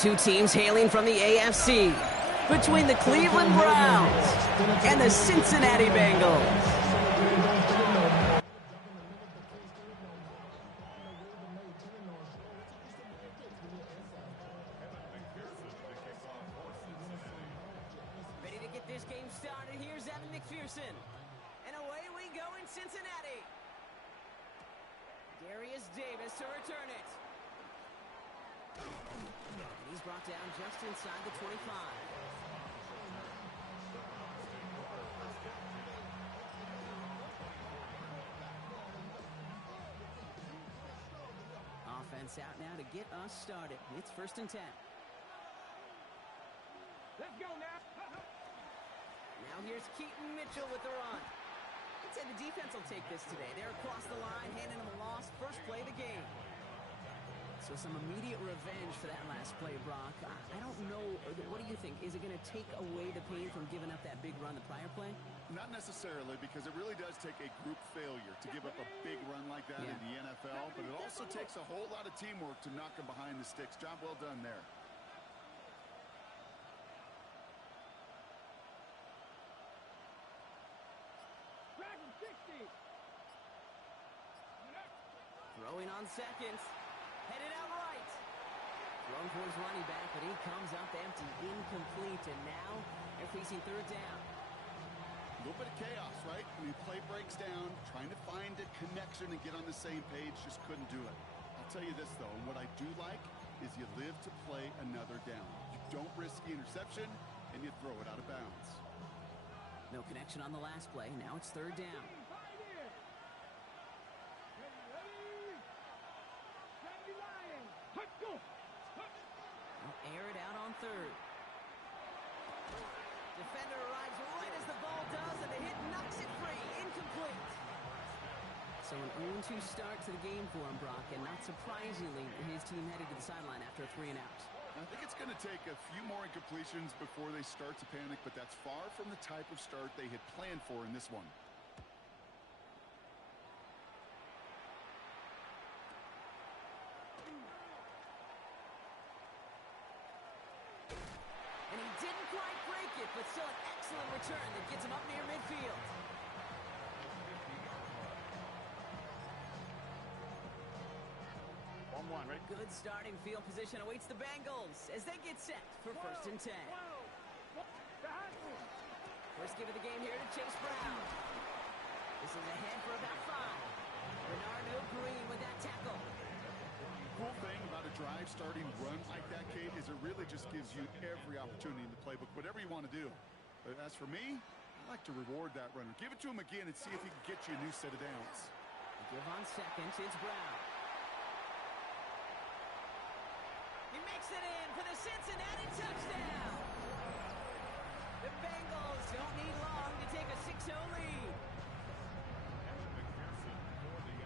two teams hailing from the AFC, between the Cleveland Browns and the Cincinnati Bengals. Ready to get this game started. Here's Evan McPherson. And away we go in Cincinnati. Darius Davis to return it. And he's brought down just inside the 25. Offense out now to get us started. It's 1st and 10. Let's go now. Now here's Keaton Mitchell with the run. I'd say the defense will take this today. They're across the line, handing them a loss. First play of the game. So some immediate revenge for that last play, Brock. I don't know. What do you think? Is it going to take away the pain from giving up that big run the prior play? Not necessarily, because it really does take a group failure to give up a big run like that in the NFL. But it also takes a whole lot of teamwork to knock them behind the sticks. Job well done there. Throwing on seconds. Headed out right. Thrown for his running back, but he comes up empty. Incomplete, and now they're facing 3rd down. A little bit of chaos, right? When the play breaks down, trying to find a connection and get on the same page, just couldn't do it. I'll tell you this, though, and what I do like is you live to play another down. You don't risk the interception, and you throw it out of bounds. No connection on the last play. Now it's 3rd down. Air it out on 3rd. Defender arrives right as the ball does, and the hit knocks it free. Incomplete. So an 0-2 start to the game for him, Brock, and not surprisingly, his team headed to the sideline after a 3-and-out. I think it's going to take a few more incompletions before they start to panic, but that's far from the type of start they had planned for in this one. But still an excellent return that gets him up near midfield. Right? Good starting field position awaits the Bengals as they get set for 1st and 10. First give of the game here to Chase Brown. This is ahead for about 5. Bernardo Green with that tackle. Cool thing about a drive starting run like that, Kate, is it really just gives you every opportunity in the playbook, whatever you want to do. But as for me, I like to reward that runner. Give it to him again and see if he can get you a new set of downs. Give on seconds, it's Brown. He makes it in for the Cincinnati touchdown. The Bengals don't need long to take a 6-0 lead.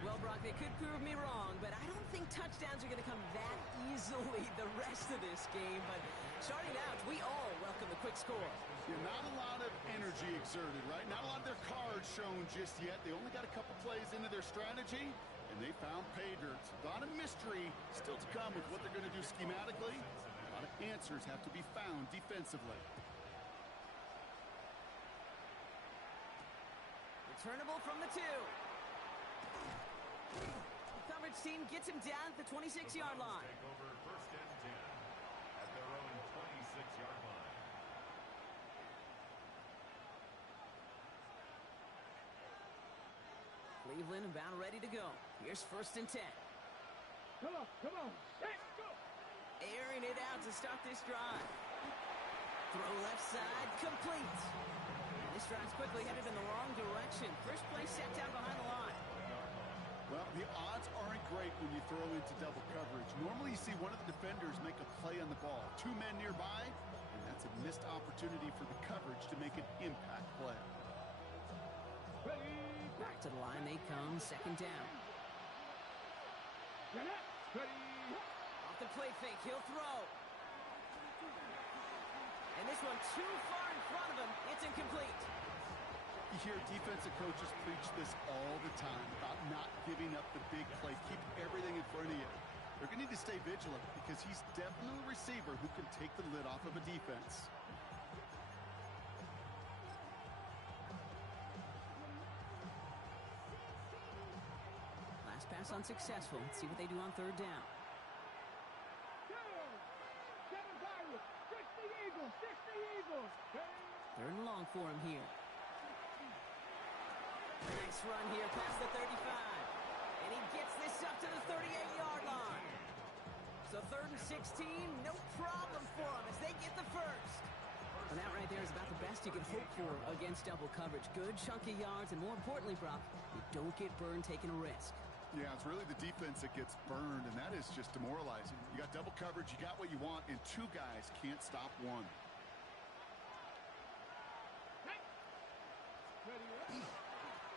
Well, Brock, they could prove me wrong, but I don't think touchdowns are going to come that easily the rest of this game. But starting out, we all welcome the quick score. Yeah, not a lot of energy exerted, right? Not a lot of their cards shown just yet. They only got a couple plays into their strategy, and they found pay dirt. A lot of mystery still to come with what they're going to do schematically. A lot of answers have to be found defensively. Returnable from the 2. The coverage team gets him down at the 26-yard line. Take over 1st and 10 at their own 26-yard line. Cleveland about ready to go. Here's 1st and 10. Come on. Let's go. Airing it out to start this drive. Throw left side, complete. This drive's quickly headed in the wrong direction. First play set down behind the line. Well, the odds aren't great when you throw into double coverage. Normally you see one of the defenders make a play on the ball. 2 men nearby, and that's a missed opportunity for the coverage to make an impact play. Back to the line they come, 2nd down. Off the play fake, he'll throw. And this one too far in front of him. It's incomplete. You hear defensive coaches preach this all the time about not giving up the big play. Keep everything in front of you. They're going to need to stay vigilant because he's definitely a receiver who can take the lid off of a defense. Last pass unsuccessful. Let's see what they do on third down. Third and long for him here. Nice run here past the 35. And he gets this up to the 38-yard line. So third and 16, no problem for him as they get the first. And that right there is about the best you can hope for against double coverage. Good chunky yards, and more importantly, Brock, you don't get burned taking a risk. Yeah, it's really the defense that gets burned, and that is just demoralizing. You got double coverage, you got what you want, and two guys can't stop one.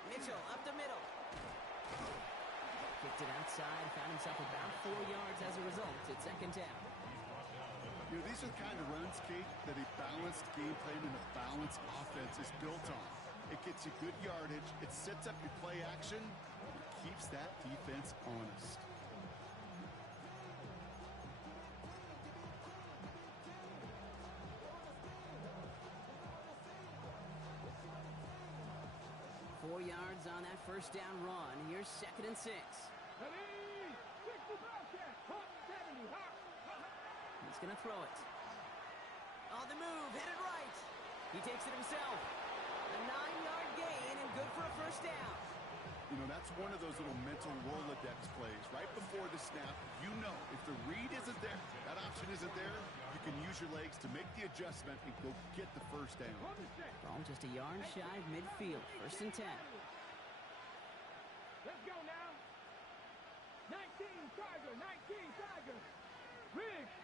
Mitchell up the middle. Kicked it outside, found himself about 4 yards as a result. It's second down. You know, these are the kind of runs, Kate, that a balanced game plan and a balanced offense is built on. It gets you good yardage, it sets up your play action, it keeps that defense honest. Four yards on that first down run. Here's second and 6. He's going to throw it. On the move, headed right. He takes it himself. A 9-yard gain and good for a first down. You know, that's one of those little mental Rolodex plays. Right before the snap, you know if the read isn't there, that option isn't there, you can use your legs to make the adjustment and go get the first down. Ball just a yard shy of midfield. First and 10. Let's go now. 19 Tiger, 19 Tiger. Riggs,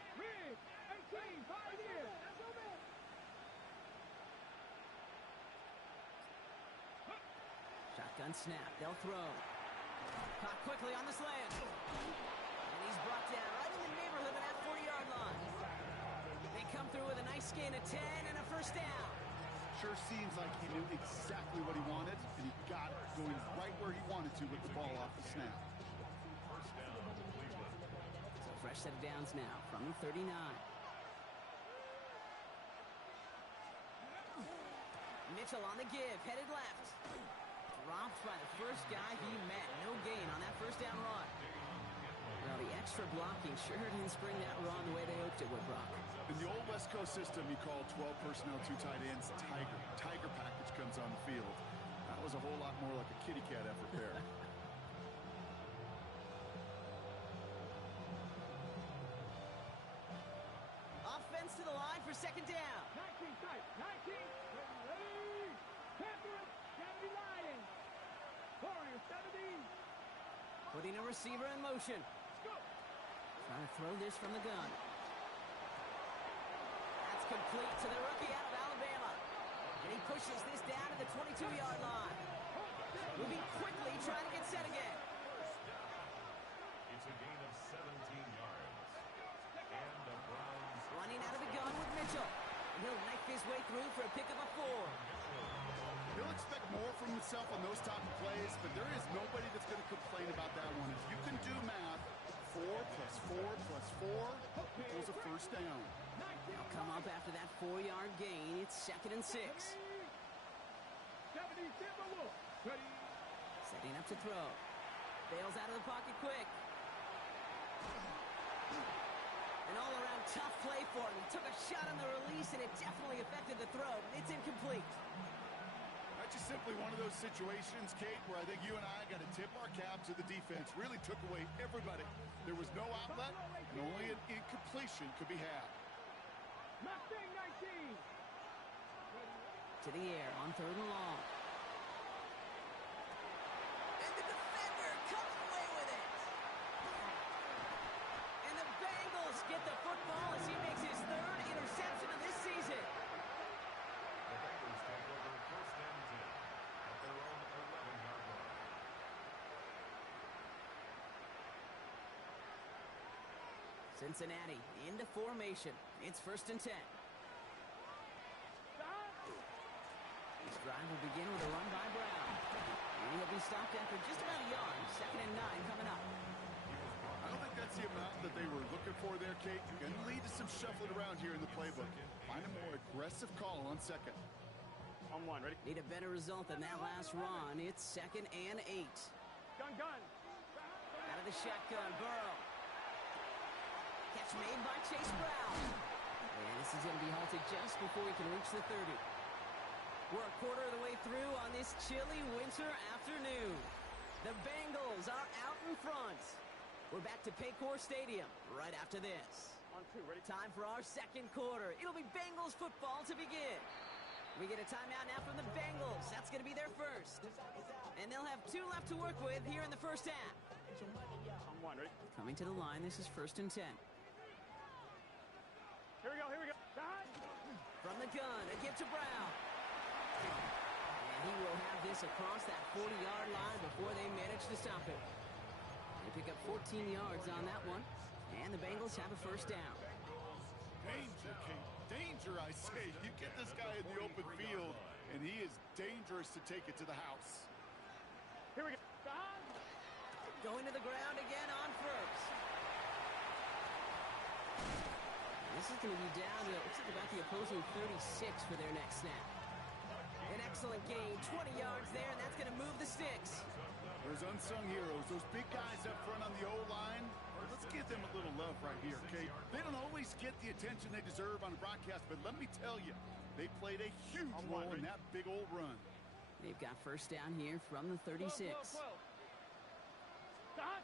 18, 5 years. Shotgun snap. They'll throw. Caught quickly on the slant. And he's brought down right in the neighborhood of that 40-yard line. They come through with a nice gain of 10 and a first down. Sure seems like he knew exactly what he wanted, and he got it, going right where he wanted to with the ball off the snap. So fresh set of downs now from the 39. Mitchell on the give, headed left. Dropped by the first guy he met. No gain on that first down run. Well, the extra blocking sure didn't spring that run the way they hoped it would, Brock. In the old West Coast system, you call 12 personnel, 2 tight ends, Tiger. Tiger package comes on the field. That was a whole lot more like a kitty cat effort there. Offense to the line for second down. 19 tight, 19. Ready. Panthers, 70 Lions. Warriors, 70. Putting a receiver in motion. Let's go. Trying to throw this from the gun. That's complete to the rookie out of Alabama. And he pushes this down to the 22-yard line. Moving quickly, trying to get set again. It's a gain of 17 yards. And the Browns Running out of the gun with Mitchell. And he'll knife his way through for a pick of a 4. He'll expect more from himself on those type of plays, but there is nobody that's going to complain about that one. If you can do math, 4 plus 4 plus 4 equals a first down. They'll come up after that 4-yard gain. It's second and 6. 70 Timberwolves. Ready. Setting up to throw. Bails out of the pocket quick. An all-around tough play for him. He took a shot on the release, and it definitely affected the throw. It's incomplete. That's just simply one of those situations, Kate, where I think you and I got to tip our cap to the defense. Really took away everybody. There was no outlet, and only an incompletion could be had. Mustang 19. To the air on third and long. And the defender comes away with it. And the Bengals get the football as he makes his third interception of this season. The Bengals take over first and 10 at their own 11-yard line. Cincinnati into formation. It's first and 10. This drive will begin with a run by Brown. And he'll be stopped after just about a yard. Second and 9 coming up. I don't think that's the amount that they were looking for there, Kate. Going to lead to some shuffling around here in the playbook. Find a more aggressive call on second. On one, ready? Need a better result than that last run. It's 2nd and 8. Gun. Out of the shotgun, Burrow. Catch made by Chase Brown. And this is going to be halted just before he can reach the 30. We're a quarter of the way through on this chilly winter afternoon. The Bengals are out in front. We're back to Paycor Stadium right after this. On two, ready? Time for our second quarter. It'll be Bengals football to begin. We get a timeout now from the Bengals. That's going to be their first. And they'll have 2 left to work with here in the first half. On one, ready? Coming to the line, this is 1st and 10. Here we go. Dot. From the gun, a give to Brown. And he will have this across that 40-yard line before they manage to stop it. They pick up 14 yards on that one. And the Bengals have a first down. Danger, Kate. Danger, I say. You get this guy in the open field, and he is dangerous to take it to the house. Here we go. Dot. Going to the ground again on first. This is going to be down to, looks like about the opposing 36 for their next snap. An excellent gain, 20 yards there, and that's going to move the sticks. Those unsung heroes, those big guys up front on the O-line, let's give them a little love right here, Kate. They don't always get the attention they deserve on the broadcast, but let me tell you, they played a huge role in that big old run. They've got first down here from the 36. Dot.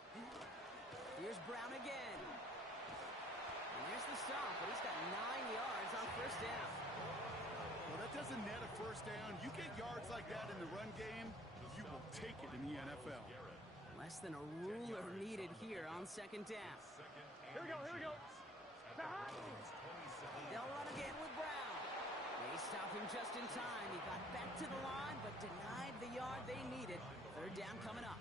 Here's Brown again. And there's the stop, but he's got 9 yards on first down. Well, that doesn't net a first down. You get yards like that in the run game, you will take it in the NFL. Less than a ruler needed here on second down. Here we go. Dot. They'll run again with Brown. They stop him just in time. He got back to the line, but denied the yard they needed. Third down coming up.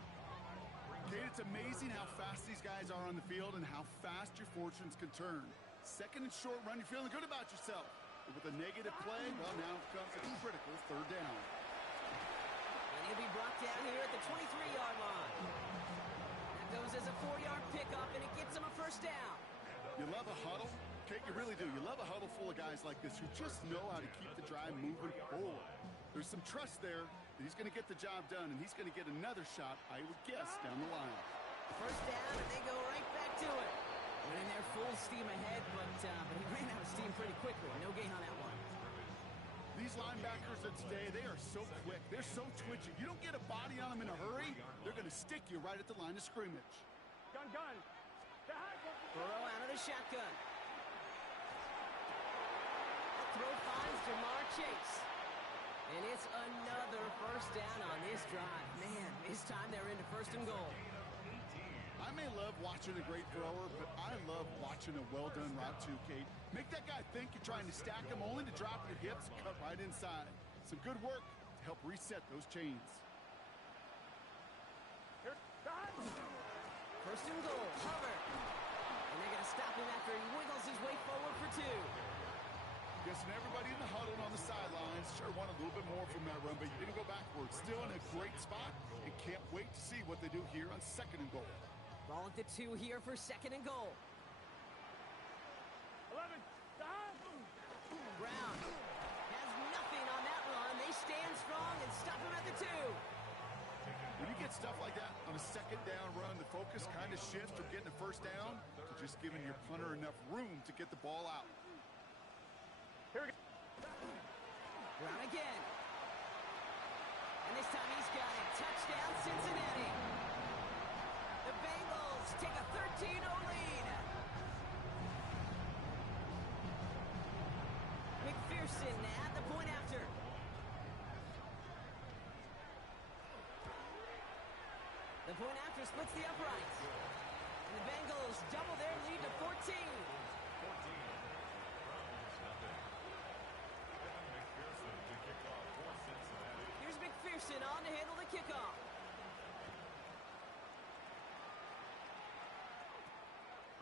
Kate, it's amazing how fast these guys are on the field and how fast your fortunes can turn. Second and short run, you're feeling good about yourself. But with a negative play, well, now comes a critical third down. And he'll be brought down here at the 23-yard line. That goes as a 4-yard pickup, and it gets him a first down. You love a huddle? Kate, you really do. You love a huddle full of guys like this who just know how to keep the drive moving forward. There's some trust there that he's going to get the job done, and he's going to get another shot, I would guess, down the line. First down, and they go right back to it. Went in there full steam ahead, but he ran out of steam pretty quickly. No gain on that one. These linebackers of today, they are so quick. They're so twitchy. You don't get a body on them in a hurry, they're going to stick you right at the line of scrimmage. Gun. Burrow out of the shotgun. The throw finds Jamar Chase. And it's another first down on this drive. Man, this time they're into first and goal. I may love watching a great thrower, but I love watching a well-done route too, Kate. Make that guy think you're trying to stack him only to drop your hips and cut right inside. Some good work to help reset those chains. Here. Dot. First and goal, Hubbard. And they're going to stop him after he wiggles his way forward for 2. Guessing everybody in the huddle and on the sidelines sure want a little bit more from that run, but you didn't go backwards. Still in a great spot and can't wait to see what they do here on second and goal. Ball at the 2 here for second and goal. 11. Dot. Brown has nothing on that run. They stand strong and stop him at the 2. When you get stuff like that on a second down run, the focus kind of shifts from getting a first down to just giving your punter enough room to get the ball out. Here we go. Brown again. And this time he's got it. Touchdown, Cincinnati. The Bengals take a 13-0 lead. McPherson at the point after. The point after splits the uprights. And the Bengals double their lead to 14. Here's McPherson on to handle the kickoff.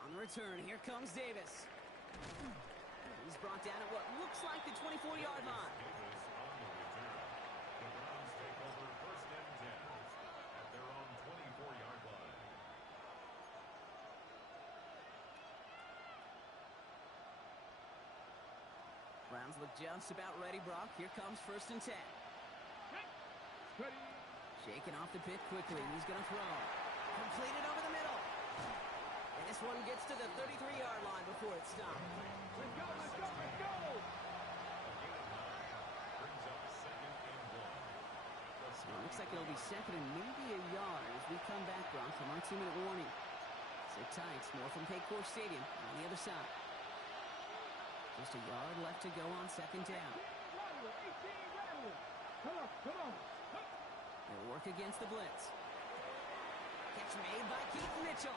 On the return, here comes Davis. He's brought down at what looks like the 24-yard line. Browns look just about ready, Brock. Here comes 1st and 10. Ready. Shaking off the pit quickly. He's going to throw. Completed over the middle. And this one gets to the 33-yard line before it stopped. Let's go, let's go, let's go. Brings up 2nd and 1. So it looks like it'll be 2nd and maybe a yard as we come back, Brock, from our 2-minute warning. Sit tight. More from Paycor Stadium on the other side. Just a yard left to go on 2nd down. Come on, come on. They'll work against the blitz. Catch made by Keaton Mitchell.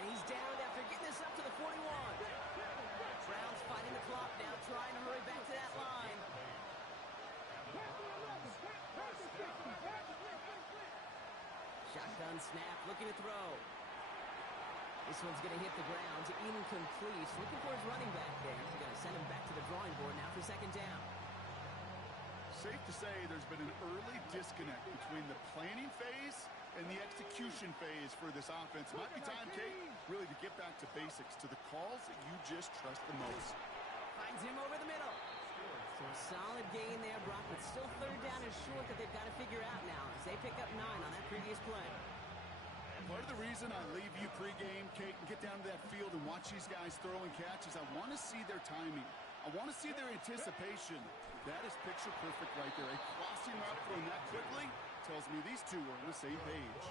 And he's down after getting this up to the 41. Browns fighting the clock now, trying to hurry back to that line. Shotgun snap, looking to throw. This one's going to hit the ground to incomplete. Looking for his running back there. He's going to send him back to the drawing board now for 2nd down. Safe to say there's been an early disconnect between the planning phase and the execution phase for this offense. Might be time, Kate, really to get back to basics, to the calls that you just trust the most. Finds him over the middle. So a solid gain there, Brock, but still 3rd down is short that they've got to figure out now as they pick up 9 on that previous play. Part of the reason I leave you pregame, Kate, and get down to that field and watch these guys throw and catch is I want to see their timing. I want to see their anticipation. That is picture perfect right there. A crossing route thrown that quickly tells me these two are on the same page.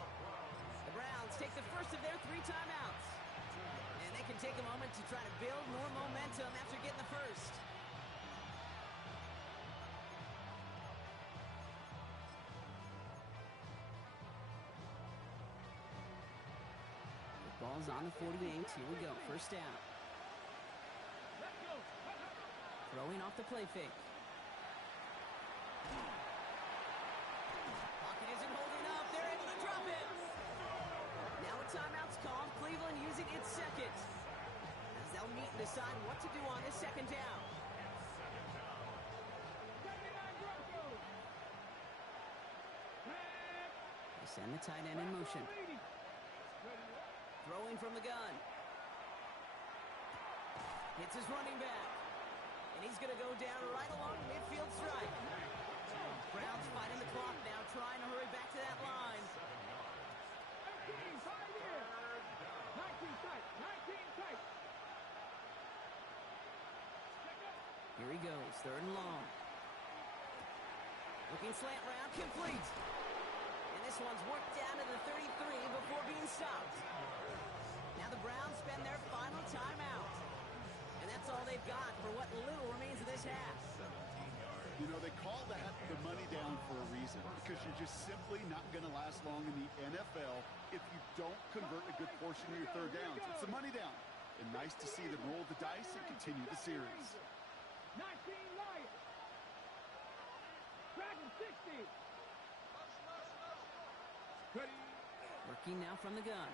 The Browns take the first of their 3 timeouts. And they can take a moment to try to build more momentum after getting the first. The ball's on the 48. Here we go. 1st down. Throwing off the play fake. Pocket isn't holding up. They're able to drop him. Now a timeout's called. Cleveland using its 2nd. As they'll meet and decide what to do on this 2nd down. They send the tight end in motion. Throwing from the gun. Hits his running back. And he's going to go down right along the midfield stripe. Browns fighting the clock now, trying to hurry back to that line. 19 tight. Here he goes, 3rd and long. Looking slant route, complete. And this one's worked down to the 33 before being stopped. Now the Browns spend their final timeout. And that's all they've got for what little remains of this half. You know, they call that the money down for a reason, because you're just simply not going to last long in the NFL if you don't convert a good portion of your 3rd downs. It's the money down. And nice to see them roll the dice and continue the series. 19 Lions. Dragon 60. Ready. Working now from the gun.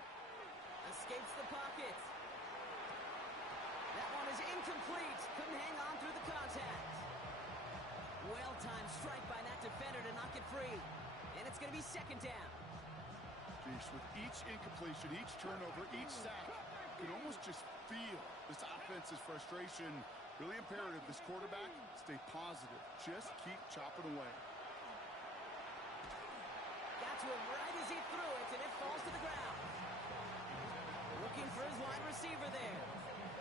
Escapes the pocket. That one is incomplete. Couldn't hang on through the contact. Well-timed strike by that defender to knock it free. And it's going to be 2nd down. Jeez, with each incompletion, each turnover, each sack, you can almost just feel this offense's frustration. Really imperative, this quarterback, stay positive. Just keep chopping away. Got to him right as he threw it, and it falls to the ground. Looking for his wide receiver there.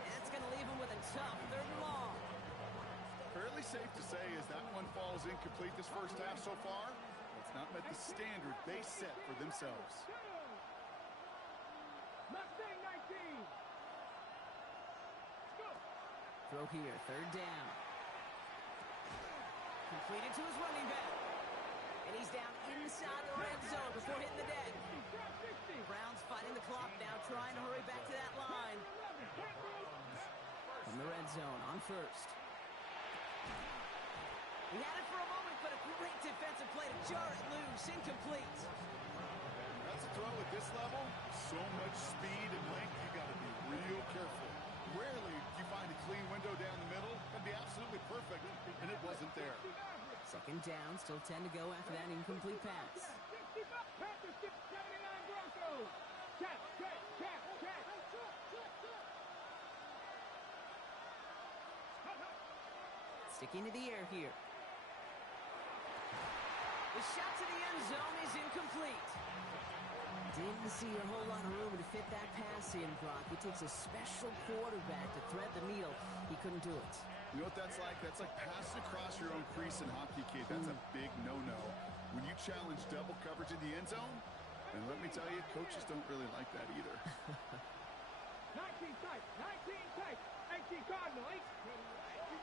And that's going to leave him with a tough 3rd and long. Fairly safe to say as that one falls incomplete this first half so far, it's not met the standard they set for themselves. Mustang 19. Go. Throw here, 3rd down. Completed to his running back. And he's down inside the red zone before hitting the deck. Browns fighting the clock now, trying to hurry back to that line. From the red zone on 1st. He had it for a moment, but a great defensive play to jar it loose. Incomplete. That's a throw at this level. So much speed and length, you got to be real careful. Rarely do you find a clean window down the middle. That'd be absolutely perfect, and it wasn't there. 2nd down, still 10 to go after that incomplete pass. Panthers 79 Broncos. Cat. Sticking to the air here. The shot to the end zone is incomplete. Didn't see a whole lot of room to fit that pass in, Brock. It takes a special quarterback to thread the needle. He couldn't do it. You know what that's like? That's like passing across your own crease in hockey, kid. That's a big no-no. When you challenge double coverage in the end zone, and let me tell you, coaches don't really like that either. 19 tight, 19 tight. 18 Cardinal, 8.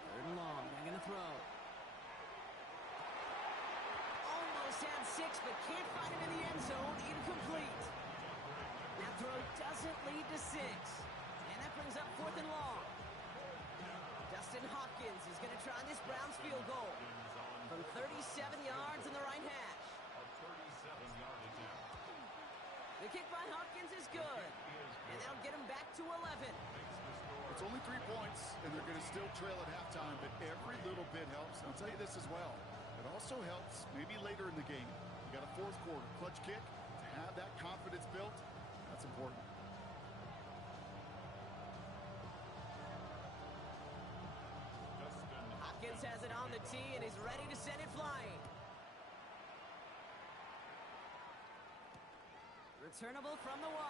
Third and long. They're going to throw. Almost had 6, but can't find him in the end zone. Incomplete. That throw doesn't lead to 6. And that brings up 4th and long. Dustin Hopkins is going to try this Browns field goal from 37 yards in the right hash. A 37-yard attempt. The kick by Hopkins is good. And that'll get him back to 11. It's only 3 points, and they're going to still trail at halftime, but every little bit helps. And I'll tell you this as well. It also helps maybe later in the game. You got a fourth quarter clutch kick. To have that confidence built, that's important. Hopkins has it on the tee and is ready to send it flying. Returnable from the 1.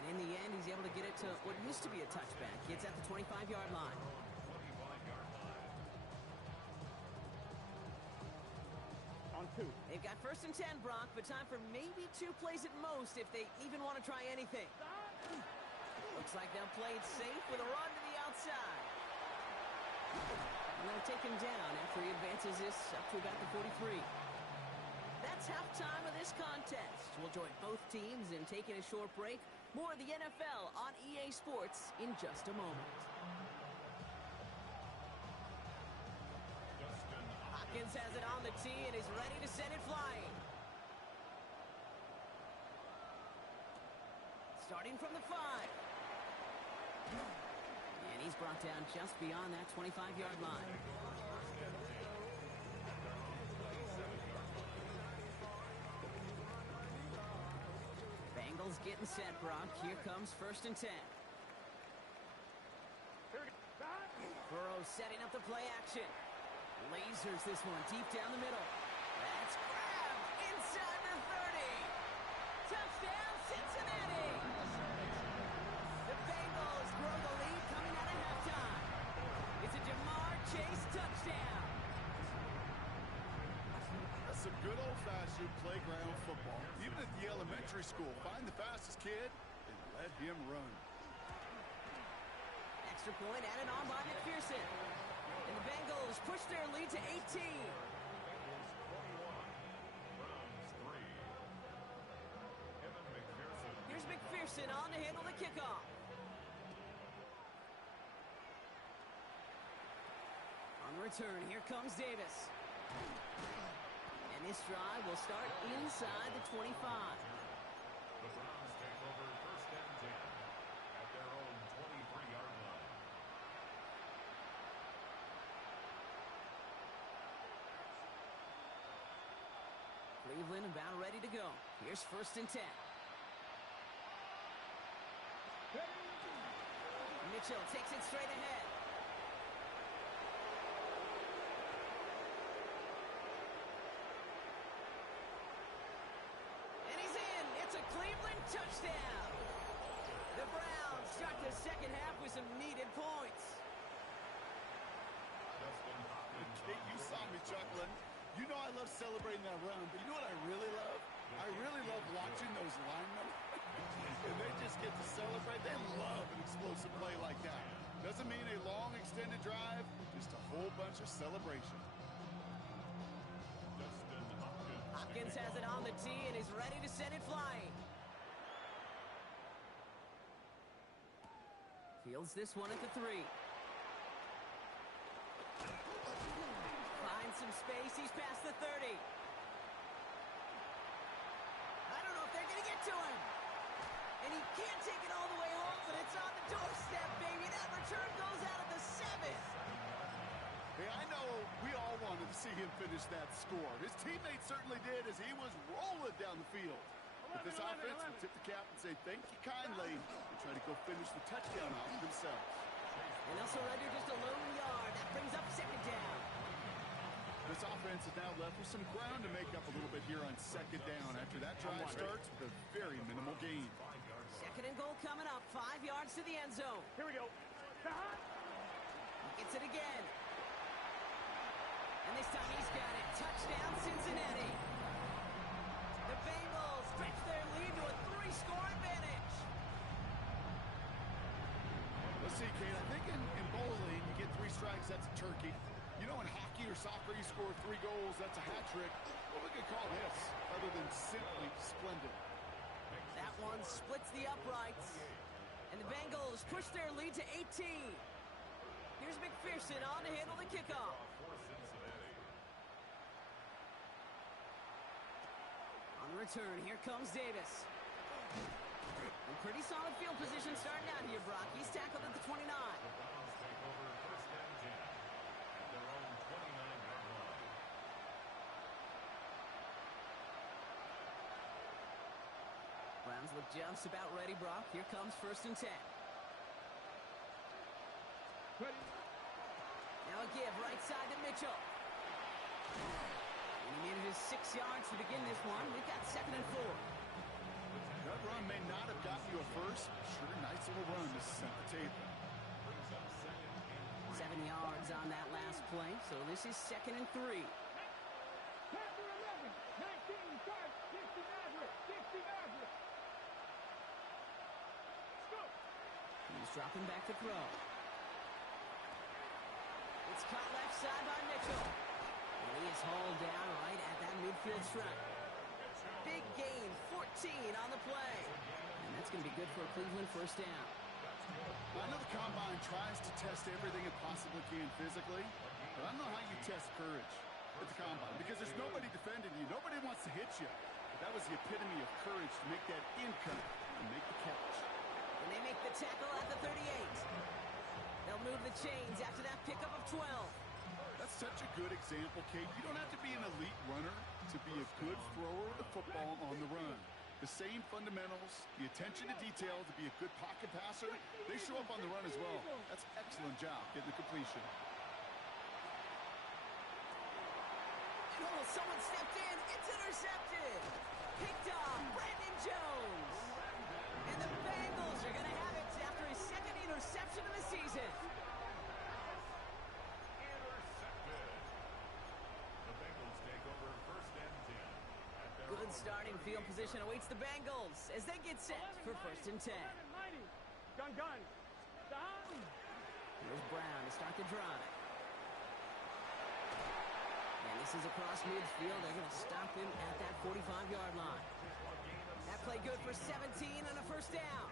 And in the end, he's able to get it to what used to be a touchback. It's at the 25-yard line. 25-yard line. On 2. They've got 1st and 10, Brock, but time for maybe 2 plays at most if they even want to try anything. Looks like they'll play it safe with a run to the outside. And they'll take him down after he advances this up to about the 43. That's halftime of this contest. We'll join both teams in taking a short break. More of the NFL on EA Sports in just a moment. Hopkins has it on the tee and is ready to send it flying. Starting from the 5. And he's brought down just beyond that 25-yard line. Bengals getting set, Brock. Here comes 1st and 10. Burrow setting up the play action. Lasers this one deep down the middle. That's grabbed inside the 30. Touchdown, Cincinnati! The Bengals grow the lead coming out of halftime. It's a Jamar Chase touchdown. That's some good old-fashioned playground football. Even at the elementary school, find the fastest kid and let him run. Extra point added on by McPherson. And the Bengals push their lead to 18. Here's McPherson on to handle the kickoff. On the return, here comes Davis. And this drive will start inside the 25. The Browns take over 1st and 10 at their own 23-yard line. Cleveland about ready to go. Here's 1st and 10. Mitchell takes it straight ahead. And he's in. It's a Cleveland touchdown. The Browns start the second half with some needed points. Kate, you saw me chuckling. You know I love celebrating that run, but you know what I really love? I really love watching those linemen. And they just get to celebrate. They love an explosive play like that. Doesn't mean a long extended drive, just a whole bunch of celebration. Hopkins has it on the tee and is ready to send it flying. Fields this one at the 3. Finds some space. He's past the 30. I don't know if they're going to get to him. And he can't take it all the way home, but it's on the doorstep, baby. That return goes out at the 7. Hey, I know we all wanted to see him finish that score. His teammates certainly did as he was rolling down the field. But this offense will tip the cap and say thank you kindly and try to go finish the touchdown off themselves. And they'll surrender just a lone yard. That brings up second down. This offense is now left with some ground to make up a little bit here on second down after that drive starts with a very minimal gain. Second and goal coming up. 5 yards to the end zone. Here we go. He gets it again. And this time he's got it. Touchdown, Cincinnati. The Bengals stretch their lead to a 3-score advantage. Let's see, Kate. I think in bowling, you get 3 strikes, that's a turkey. You know, in hockey or soccer, you score 3 goals, that's a hat trick. What we could call this, other than simply splendid? That one splits the uprights. And the Bengals push their lead to 18. Here's McPherson on to handle the kickoff. On the return, here comes Davis. And pretty solid field position starting out here, Brock. He's tackled at the 29. Browns look just about ready, Brock. Here comes 1st and 10. Ready. Now a give right side to Mitchell. And he needed his 6 yards to begin this one. We've got 2nd and 4. That run may not have gotten you a first. Sure, nice little run to set the table. 7 yards on that last play, so this is 2nd and 3. Panther 11, 19, start, 60 Maverick, 60 Maverick. Scoop. He's dropping back to throw. It's caught left side by Mitchell. And he is hauled down right at that midfield stripe. Big gain, 14 on the play. And that's going to be good for a Cleveland 1st down. I know the Combine tries to test everything it possibly can physically, but I don't know how you test courage at the Combine because there's nobody defending you. Nobody wants to hit you. But that was the epitome of courage to make that in cut and make the catch. And they make the tackle at the 38. They'll move the chains after that pickup of 12. That's such a good example, Kate. You don't have to be an elite runner to be a good thrower of the football on the run. The same fundamentals, the attention to detail to be a good pocket passer, they show up on the run as well. That's an excellent job getting the completion. And someone stepped in. It's intercepted. Picked off Brandon Jones. And the Bengals are going to have it after his 2nd interception of the season. Good starting field position awaits the Bengals as they get set for 1st and 10. Gun. Down. Here's Brown to start the drive. And this is across midfield. They're going to stop him at that 45-yard line. That play good for 17 and a 1st down.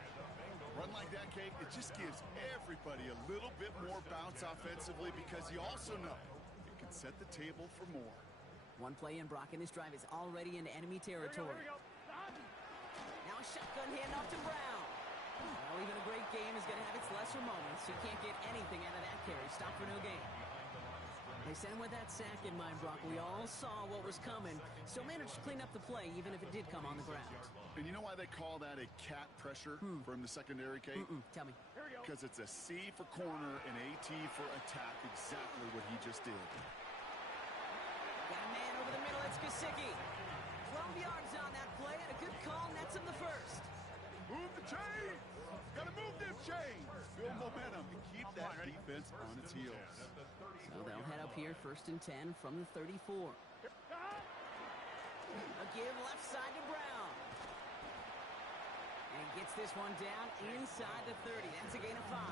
Run like that, Kate, it just gives everybody a little bit more bounce offensively because you also know it can set the table for more. One play in, Brock, and this drive is already into enemy territory. Here we go. Now a shotgun handoff to Brown. Well, even a great game is going to have its lesser moments. You can't get anything out of that carry. Stop for no gain. They sent him with that sack in mind, Brock. We all saw what was coming. Still managed to clean up the play, even if it did come on the ground. And you know why they call that a cat pressure from the secondary, Kate? Tell me. Here we go. Because it's a C for corner and a T for attack. Exactly what he just did. Got a man over the middle. It's Gesicki. 12 yards on that play, and a good call nets him the 1st. Move the chains! Gotta move them chains! Build momentum and keep that defense on its heels. So they'll head up here 1st and 10 from the 34. A give left side to Brown. And gets this one down inside the 30. That's a gain of 5.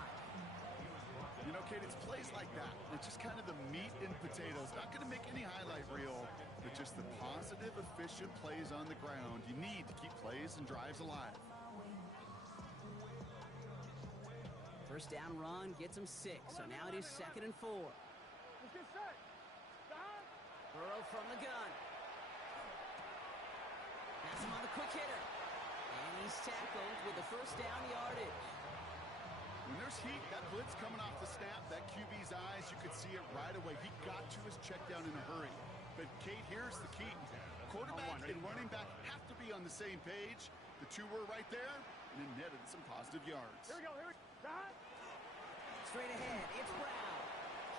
You know, Kate, it's plays like that. It's just kind of the meat and potatoes. Not going to make any highlight reel, but just the positive, efficient plays on the ground. You need to keep plays and drives alive. 1st down run gets him 6. So now it is 2nd and 4. Let's get set. Down. Burrow from the gun. Pass him on the quick hitter. And he's tackled with the 1st down yardage. When there's heat, that blitz coming off the snap, that QB's eyes, you could see it right away. He got to his check down in a hurry. But, Kate, here's the key. Quarterback and running back have to be on the same page. The two were right there, and it netted some positive yards. Here we go. Here we go. Down. straight ahead. It's Brown.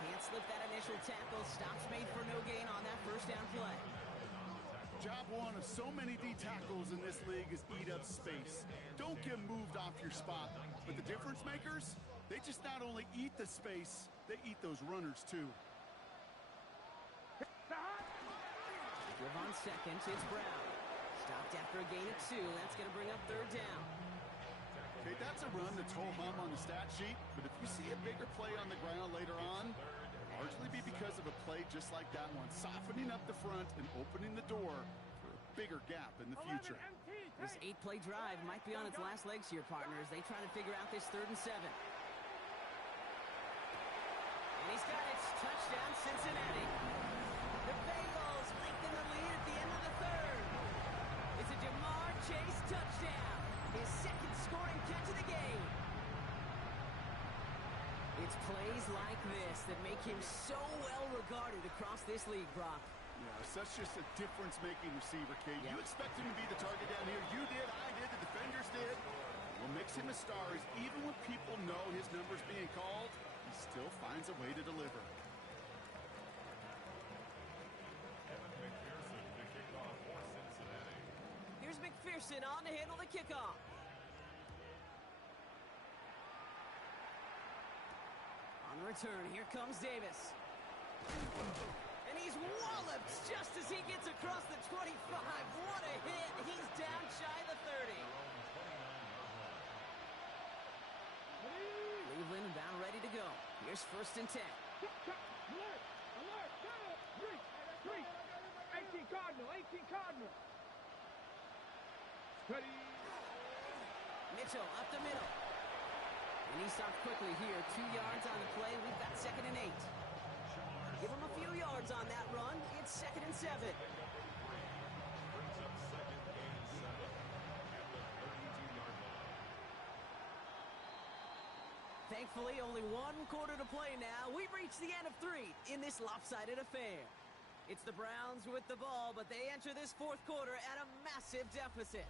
Can't slip that initial tackle. Stops made for no gain on that first down play. Job one of so many D tackles in this league is eat up space. Don't get moved off your spot. But the difference makers, they just not only eat the space, they eat those runners too. Give on second, it's Brown. Stopped after a gain of 2. That's going to bring up third down. Okay, that's a run that's ho-hum on the stat sheet, but if you see a bigger play on the ground later on, it'll largely be because of a play just like that one, softening up the front and opening the door for a bigger gap in the future. This 8-play drive might be on its last legs here, partners. They try to figure out this 3rd and 7. And he's got it. Touchdown, Cincinnati. The Bengals lengthen the lead at the end of the 3rd. It's a Jamar Chase touchdown. His second scoring catch of the game. It's plays like this that make him so well regarded across this league, Brock. Yeah, such just a difference-making receiver, Kate. You expect him to be the target down here. You did, I did, the defenders did. What makes him a star is even when people know his number's being called, he still finds a way to deliver. Evan McPherson to kick off for Cincinnati. Here's McPherson on to handle the kickoff. On the return, here comes Davis. And he's walloped just as he gets across the 25. What a hit. He's down shy of the 30. Cleveland about ready to go. Here's 1st and 10. Alert! Alert! Three! 18 Cardinal! 18 Cardinal! Steady! Mitchell up the middle. And he stopped quickly here. 2 yards on the play. We've got 2nd and 8. Give him a few yards on that run. It's 2nd and 7. Brings up 2nd and 7 at the 32-yard line. Thankfully, only 1 quarter to play now. We've reached the end of 3 in this lopsided affair. It's the Browns with the ball, but they enter this 4th quarter at a massive deficit.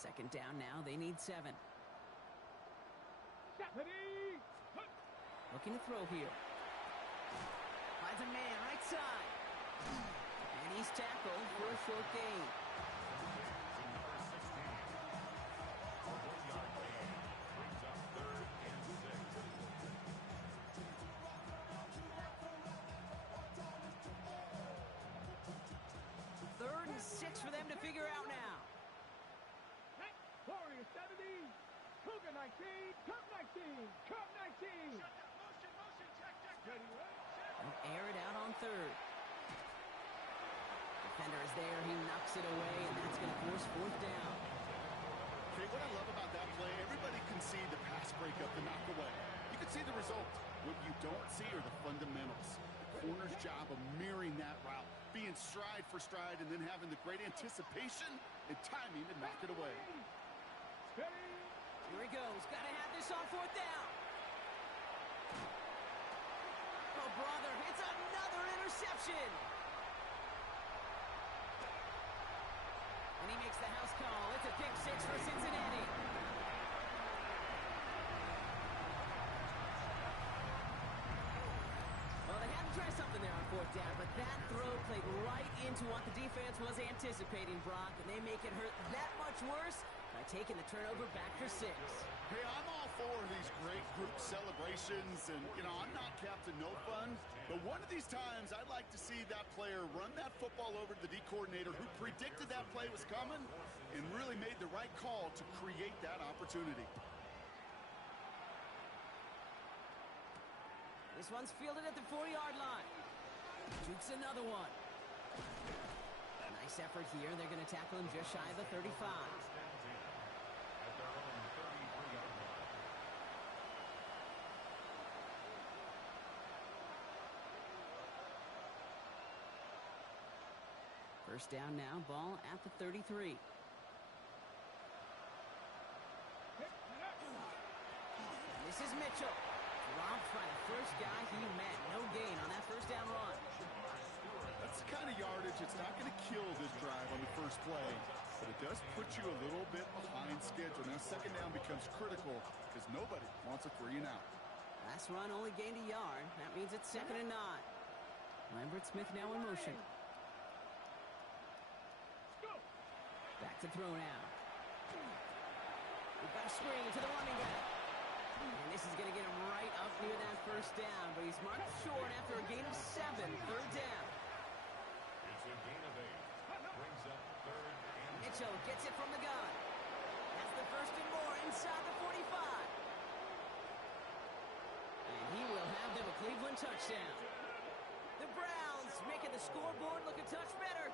Second down now. They need 7. Looking to throw here. Finds a man right side. And he's tackled for a short gain. Third and 6 for them to figure out now. Warrior 70, Cougar 19, Cup 19, Cup 19. They'll air it out on 3rd. Defender is there. He knocks it away, and that's going to force 4th down. Okay, what I love about that play, everybody can see the pass breakup, the knock away. You can see the result. What you don't see are the fundamentals. The corner's job of mirroring that route, being stride for stride, and then having the great anticipation and timing to knock it away. Here he goes. Got to have this on 4th down. Oh, brother. It's another interception. And he makes the house call. It's a pick 6 for Cincinnati. Well, they had to try something there on 4th down, but that throw played right into what the defense was anticipating, Brock, and they make it hurt that much worse by taking the turnover back for 6. Hey, I'm all for these great group celebrations, and, I'm not Captain No Fun, but one of these times I'd like to see that player run that football over to the D coordinator who predicted that play was coming and really made the right call to create that opportunity. This one's fielded at the 4-yard line. Jukes another one. Nice effort here. They're going to tackle him just shy of the 35. At their own 33-yard line. First down now, ball at the 33. This is Mitchell. Dropped by the first guy he met. No gain on that first down run. That's the kind of yardage. It's not going to kill this drive on the first play, but it does put you a little bit behind schedule. Now second down becomes critical because nobody wants a 3 and out. Last run only gained a yard. That means it's 2nd and 9. Lambert Smith now in motion. Back to throw now. We've got a screen to the running back. And this is going to get him right up near that first down, but he's marked short after a gain of 7, 3rd down. It's a gain of 8. Brings up 3rd and Mitchell gets it from the gun. That's the 1st and more inside the 45. And he will have them a Cleveland touchdown. The Browns making the scoreboard look a touch better.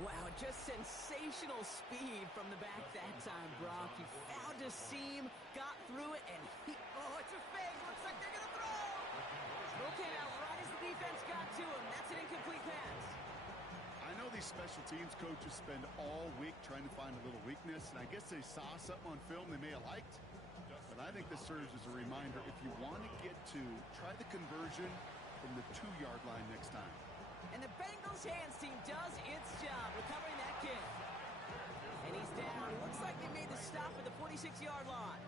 Wow, just sensational speed from the back that time, Brock. He found a seam, got through it, and oh, it's a fake. Looks like they're going to throw. Okay, out right as the defense got to him. That's an incomplete pass. I know these special teams coaches spend all week trying to find a little weakness, and I guess they saw something on film they may have liked. But I think this serves as a reminder, if you want to get to, try the conversion from the 2-yard line next time. And the Bengals hands team does its job recovering that kick. And he's down. Looks like they made the stop at the 46-yard line.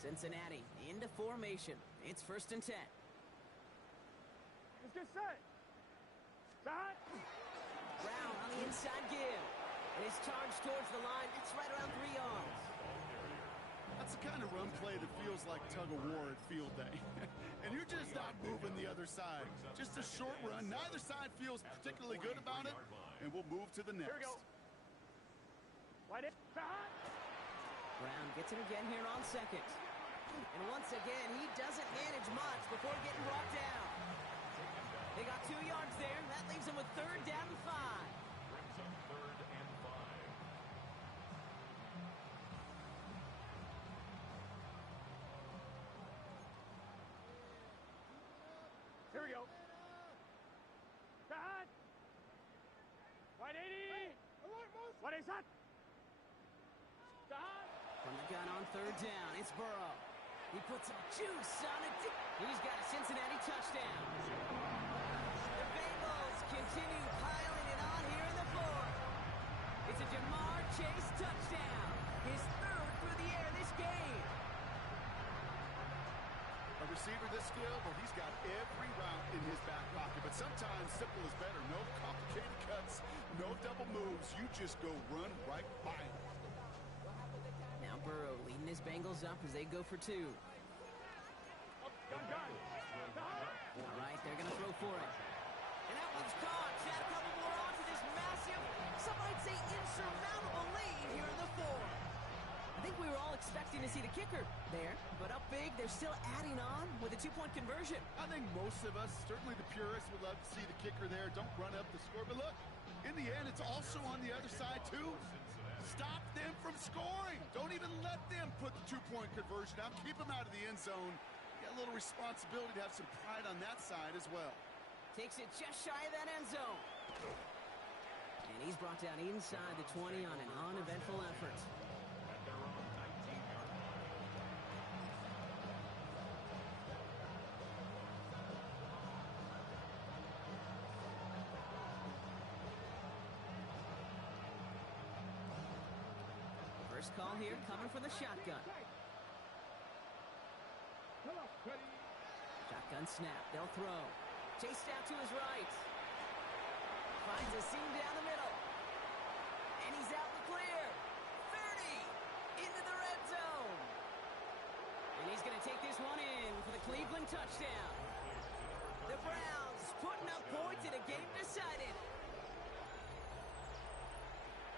Cincinnati into formation. It's 1st and 10. Let's get set. Side. Brown on the inside give. And his charge towards the line. That's right around 3 yards. That's the kind of run play that feels like tug-of-war at field day. And you're just not moving the other side. Just a short run. Neither side feels particularly good about it. And we'll move to the next. Here we go. Wide it. Side. Brown gets it again here on 2nd. And once again, he doesn't manage much before getting brought down. They got 2 yards there. That leaves them with 3rd down and 5. brings up 3rd and 5. Here we go. Side. Wide 80. Wide 80. Side. Side. From the gun on 3rd down, it's Burrow. He puts some juice on it. He's got a Cincinnati touchdown. The Bengals continue piling it on here in the 4th. It's a Jamar Chase touchdown. His 3rd through the air this game. A receiver this skilled, well, he's got every route in his back pocket. But sometimes simple is better. No complicated cuts, no double moves. You just go run right by him. Now Burrow leading his Bengals up as they go for 2. Gun. All right, they're going to throw for it. And that one's caught. Add a couple more onto this massive, some might say insurmountable lead here in the 4th. I think we were all expecting to see the kicker there, but up big, they're still adding on with a 2-point conversion. I think most of us, certainly the purists, would love to see the kicker there. Don't run up the score. But look, in the end, it's also on the other side, too. Stop them from scoring. Don't even let them put the 2-point conversion out. Keep them out of the end zone. You got a little responsibility to have some pride on that side as well. Takes it just shy of that end zone. And he's brought down inside the 20 on an uneventful effort. At their own 19-yard line. First call here coming from the shotgun. Shotgun snap. They'll throw. Chased out to his right. Finds a seam down the middle. And he's out in the clear. 30 into the red zone. And he's going to take this one in for the Cleveland touchdown. The Browns putting up points in a game decided.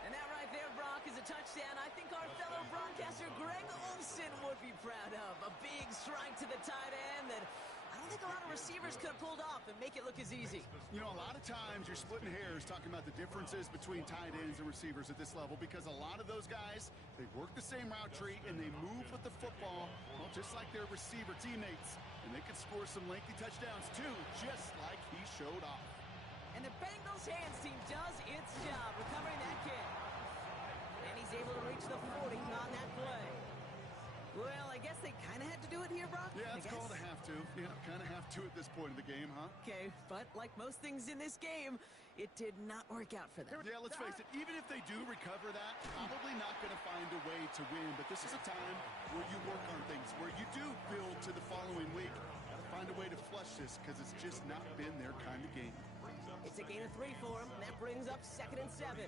And that right there, Brock, is a touchdown I think our fellow broadcaster Greg Olsen would be proud of. A big strike to the tight end that I don't think a lot of receivers could have pulled off and make it look as easy. You know, a lot of times you're splitting hairs talking about the differences between tight ends and receivers at this level because a lot of those guys, they work the same route tree and they move with the football, well, just like their receiver teammates. And they could score some lengthy touchdowns too, just like he showed off. And the Bengals hands team does its job recovering that kick. And he's able to reach the 40 on that play. Well, I guess they kind of had to do it here, Brock. Yeah, it's called a have to. Yeah, kind of have to at this point in the game, huh? Okay, but like most things in this game, it did not work out for them. Yeah, let's face it, even if they do recover that, probably not going to find a way to win. But this is a time where you work on things, where you do build to the following week. Got to find a way to flush this because it's just not been their kind of game. It's a gain of 3 for him, and that brings up 2nd and 7.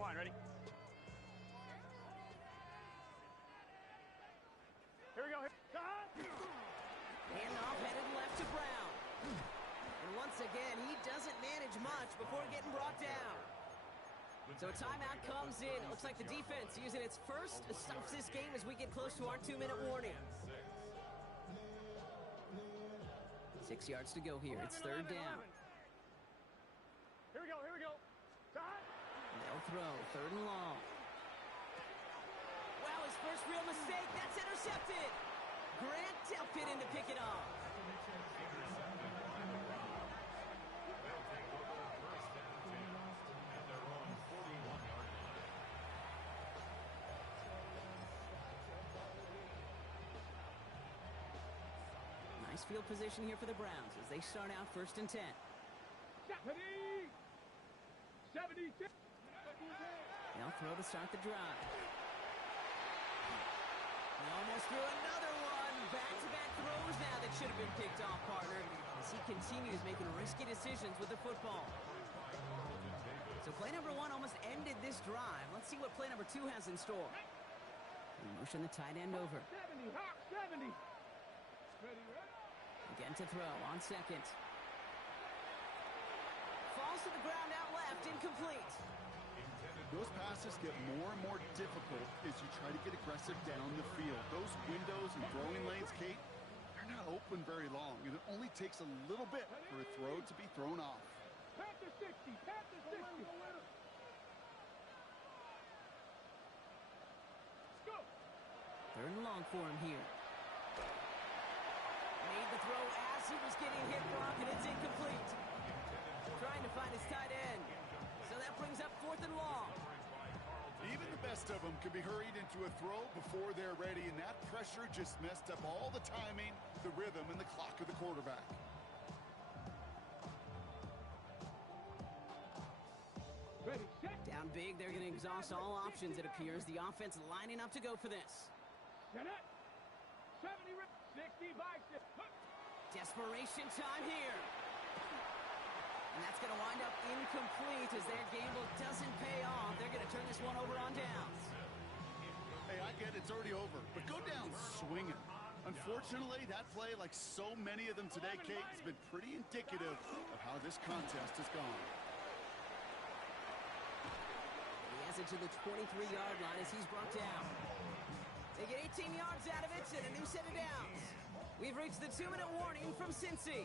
Line, ready? Here we go. Handoff headed left to Brown. And once again, he doesn't manage much before getting brought down. So a timeout comes in. It looks like the defense using its first stops this game as we get close to our 2-minute warning. 6 yards to go here. It's 3rd down. Here we go. They'll throw 3rd and long. Wow, his first real mistake. That's intercepted. Grant Delpit in to pick it off. Nice field position here for the Browns as they start out 1st and 10. 76. They'll throw to start the drive. He almost threw another one. Back-to-back throws now that should have been picked off, partner, as he continues making risky decisions with the football. So play number 1 almost ended this drive. Let's see what play number 2 has in store. We motion the tight end over. 70, Hawk 70. Ready. Again to throw on 2nd. Falls to the ground out left, incomplete. Those passes get more and more difficult as you try to get aggressive down the field. Those windows and throwing lanes, Kate, they're not open very long, and it only takes a little bit for a throw to be thrown off. Panther 60. Panther 60. Let's go. 3rd and long for him here. Made the throw as he was getting hit, Brock, and it's incomplete. Trying to find his tight end. So that brings up 4th and long. Even the best of them can be hurried into a throw before they're ready, and that pressure just messed up all the timing, the rhythm, and the clock of the quarterback. Ready, set. Down big, they're going to exhaust all options, it appears. The offense lining up to go for this. Set it. 70, 60, bicep. Desperation time here. And that's going to wind up incomplete as their gamble doesn't pay off. They're going to turn this one over on downs. Hey, I get it's already over, but go down swinging. Unfortunately, that play, like so many of them today, Kate, has been pretty indicative of how this contest has gone. He has it to the 23-yard line as he's brought down. They get 18 yards out of it and a new set of downs. We've reached the 2-minute warning from Cincy.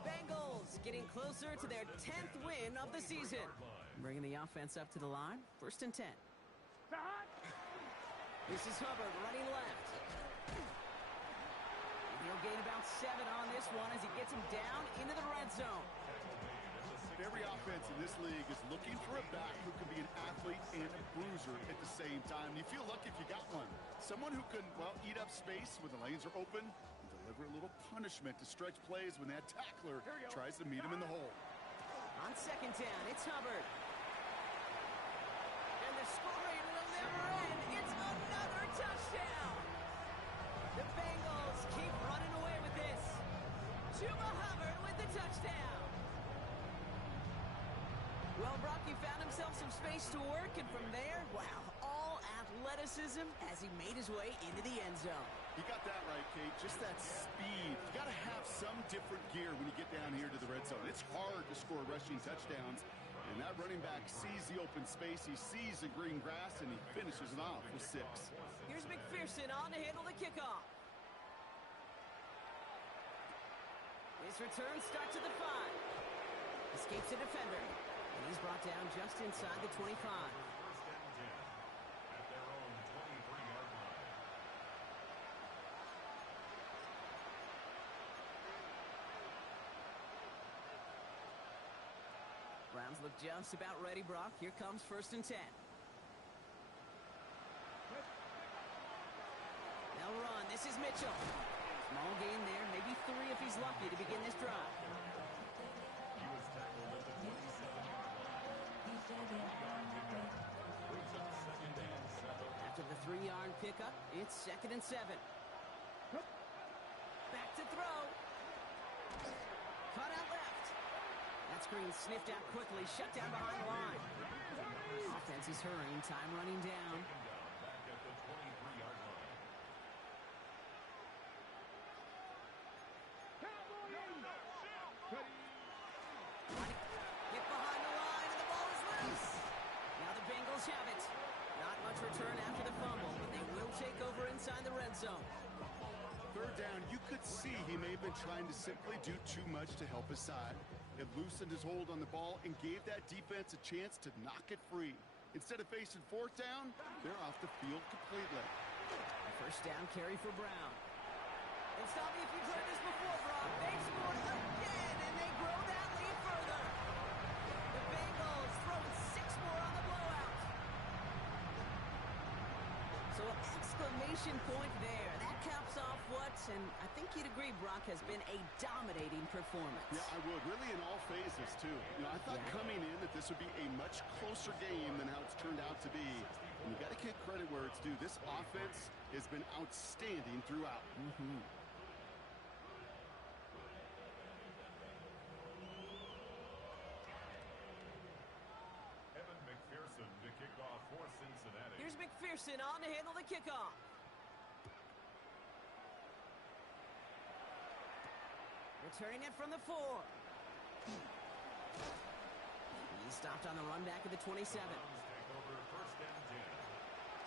Bengals getting closer to their 10th win of the season. Bringing the offense up to the line. 1st and 10. This is Hubbard running left. He'll gain about 7 on this one as he gets him down into the red zone. Every offense in this league is looking for a back who can be an athlete and a bruiser at the same time. You feel lucky if you got one. Someone who can, well, eat up space when the lanes are open and deliver a little punishment to stretch plays when that tackler tries to meet him in the hole. On 2nd down, it's Hubbard. And the scoring will never end. It's another touchdown. The Bengals keep running away with this. Chuba Hubbard with the touchdown. Well, Brock, he found himself some space to work, and from there, wow, all athleticism as he made his way into the end zone. You got that right, Kate. Just that speed. You got to have some different gear when you get down here to the red zone. It's hard to score rushing touchdowns, And that running back sees the open space, he sees the green grass, and he finishes it off with 6. Here's McPherson on to handle the kickoff. His return starts at the 5. Escapes the defender. And he's brought down just inside the 25. First and 10 at their own 23-yard line. Browns look just about ready, Brock. Here comes 1st and 10. They'll run. This is Mitchell. Small gain there, maybe 3 if he's lucky to begin this drive. He was tackled at the 27-yard line. Brings up 2nd and 7. After the 3-yard pickup, it's 2nd and 7. Back to throw. Cut out left. That screen sniffed out quickly, shut down behind the line. Offense is hurrying, time running down. Back at the 23-yard line. Get behind the line, and the ball is loose. Now the Bengals have it. Not much return after the fumble, but they will take over inside the red zone. 3rd down, you could see he may have been trying to simply do too much to help his side. It loosened his hold on the ball and gave that defense a chance to knock it free. Instead of facing 4th down, they're off the field completely. First down carry for Brown. And stop me if you've heard this before, Brock. They scored again, and they grow that lead further. The Bengals throwing 6 more on the blowout. So exclamation point there. That caps off what, and I think you'd agree, Brock, has been a dominating performance. Yeah, I would. Really in all phases, too. I thought coming in that this would be a much closer game than how it's turned out to be. And you got to give credit where it's due. This offense has been outstanding throughout. Evan McPherson to kick off for Cincinnati. Here's McPherson on to handle the kickoff. Returning it from the 4. He's stopped on the run back at the 27. Browns take over 1st and 10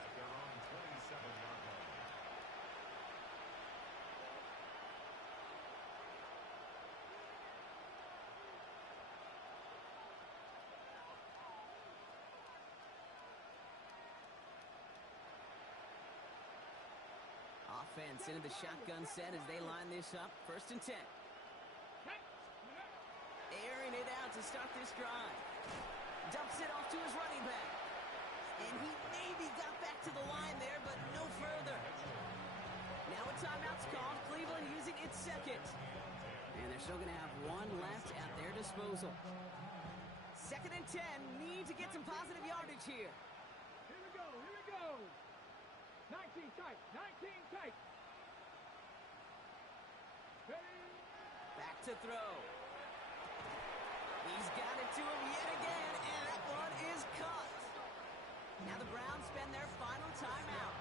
at their own 27-yard line. Offense into the shotgun set as they line this up. 1st and 10. Airing it out to start this drive. Dumps it off to his running back. And he maybe got back to the line there, but no further. Now a timeout's called. Cleveland using its 2nd. And they're still going to have 1 left at their disposal. 2nd and 10. Need to get some positive yardage here. Here we go, here we go. 19 tight, 19 tight. Ready? Back to throw. He's got it to him yet again, and that one is caught. Now the Browns spend their final timeout.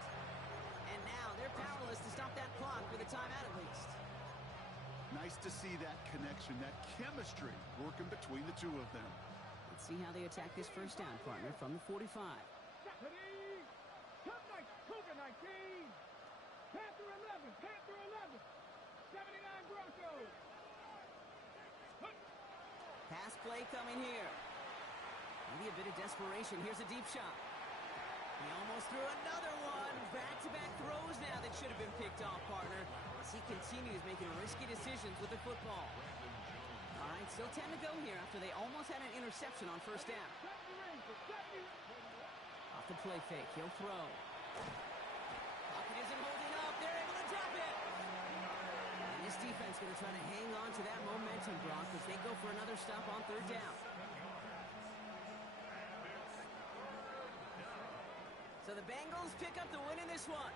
And now they're powerless to stop that clock with a timeout at least. Nice to see that connection, that chemistry working between the two of them. Let's see how they attack this first down, partner, from the 45. Ready? Top 9, Cougar 19. Panther 11, Panther 11. 79 Broncos. Pass play coming here. Maybe a bit of desperation. Here's a deep shot. He almost threw another one. Back-to-back throws now that should have been picked off, partner, as he continues making risky decisions with the football. All right, still 10 to go here after they almost had an interception on 1st down. Off the play fake, he'll throw. Pocket isn't holding up. They're able to drop it. And this defense going to try to hang on to that momentum, Brock, as they go for another stop on 3rd down. So the Bengals pick up the win in this one.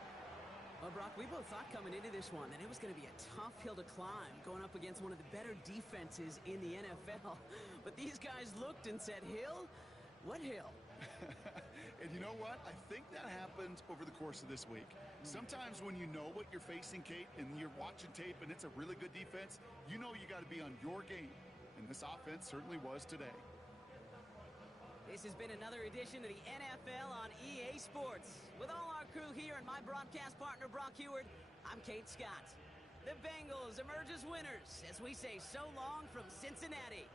Well, Brock, we both thought coming into this one that it was going to be a tough hill to climb going up against one of the better defenses in the NFL. But these guys looked and said, Hill? What hill? And you know what? I think that happened over the course of this week. Sometimes when you know what you're facing, Kate, and you're watching tape and it's a really good defense, you know you got to be on your game. And this offense certainly was today. This has been another edition of the NFL on EA Sports. With all our crew here and my broadcast partner, Brock Heward, I'm Kate Scott. The Bengals emerge as winners as we say so long from Cincinnati.